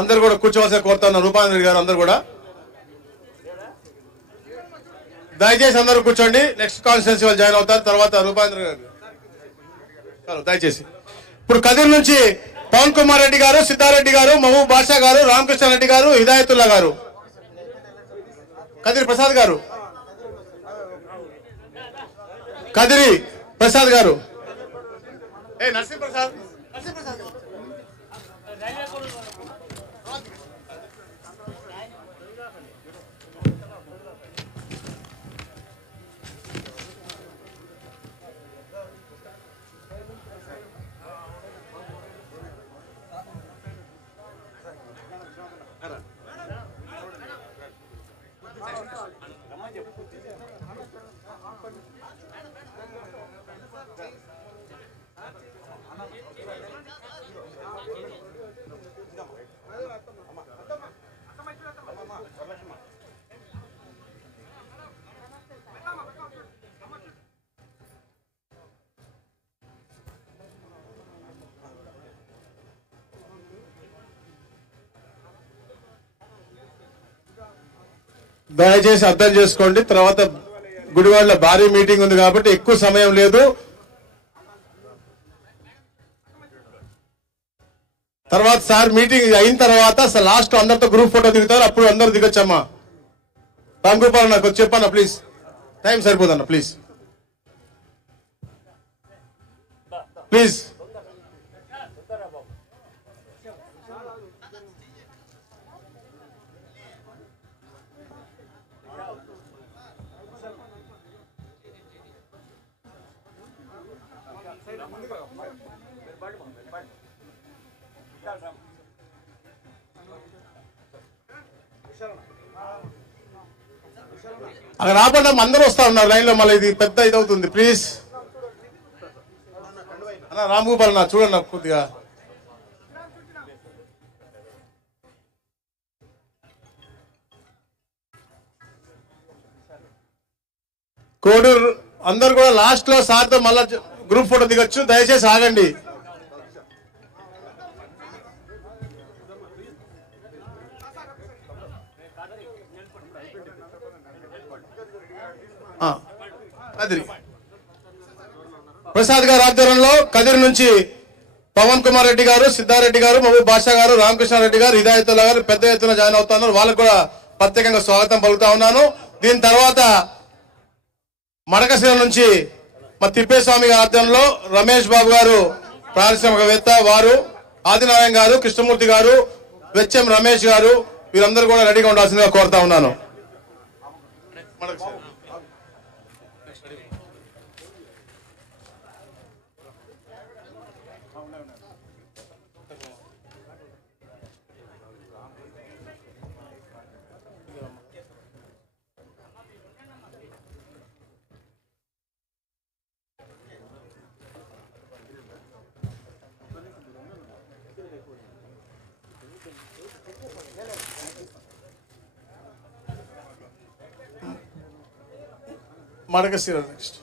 అందరు కూడా కూర్చోవలసిన కోరుతున్నా. రూపాంద్ర గారు అందరు కూడా దయచేసి అందరూ కూర్చోండి. నెక్స్ట్ కాన్స్టిట్యున్సీ వాళ్ళు జాయిన్ అవుతారు. తర్వాత రూపాంద్ర గారు దయచేసి. ఇప్పుడు కదిరి నుంచి పవన్ కుమార్ రెడ్డి గారు, సిద్ధారెడ్డి గారు, మహబూబ్ బాషా గారు, రామకృష్ణారెడ్డి గారు, హిదాయతుల్లా గారు, కదిరి ప్రసాద్ గారు, కదిరి ప్రసాద్ గారు, నరసింహప్రసాద్ దయచేసి అర్థం చేసుకోండి. తర్వాత గుడివాడలో భారీ మీటింగ్ ఉంది కాబట్టి ఎక్కువ సమయం లేదు. తర్వాత సార్ మీటింగ్ అయిన తర్వాత లాస్ట్ అందరితో గ్రూప్ ఫోటో దిగుతారు. అప్పుడు అందరూ దిగొచ్చమ్మా. రామ్ గోపాల్ నాకు వచ్చి చెప్పన్నా ప్లీజ్. టైం సరిపోదన్న ప్లీజ్ ప్లీజ్. అక్కడ రాబడ్డా అందరూ వస్తా ఉన్నారు లైన్ లో. మళ్ళీ ఇది పెద్ద ఇది అవుతుంది ప్లీజ్. అన్న రామ్ గోపాల్ అన్న చూడండి కొద్దిగా. కోడూరు అందరు కూడా లాస్ట్ లో సార్తో మళ్ళా గ్రూప్ ఫోటో దిగొచ్చు. దయచేసి ఆగండి. కదిరి ప్రసాద్ గారి ఆధ్వర్యంలో కదిరి నుంచి పవన్ కుమార్ రెడ్డి గారు, సిద్ధారెడ్డి గారు, మహబూబ్ బాషా గారు, రామకృష్ణారెడ్డి గారు, హిదాయతుల్లా గారు పెద్ద ఎత్తున జాయిన్ అవుతున్నారు. వాళ్ళకు కూడా ప్రత్యేకంగా స్వాగతం పలుకుతా ఉన్నాను. దీని తర్వాత మడకశిల నుంచి మా తిప్పేస్వామి గారి ఆధ్వర్యంలో రమేష్ బాబు గారు పారిశ్రామికవేత్త, వారు ఆదినారాయణ గారు, కృష్ణమూర్తి గారు, వెచ్చెం రమేష్ గారు, వీరందరూ కూడా రెడీగా ఉండాల్సిందిగా కోరుతా ఉన్నాను. మడకశిర నెక్స్ట్.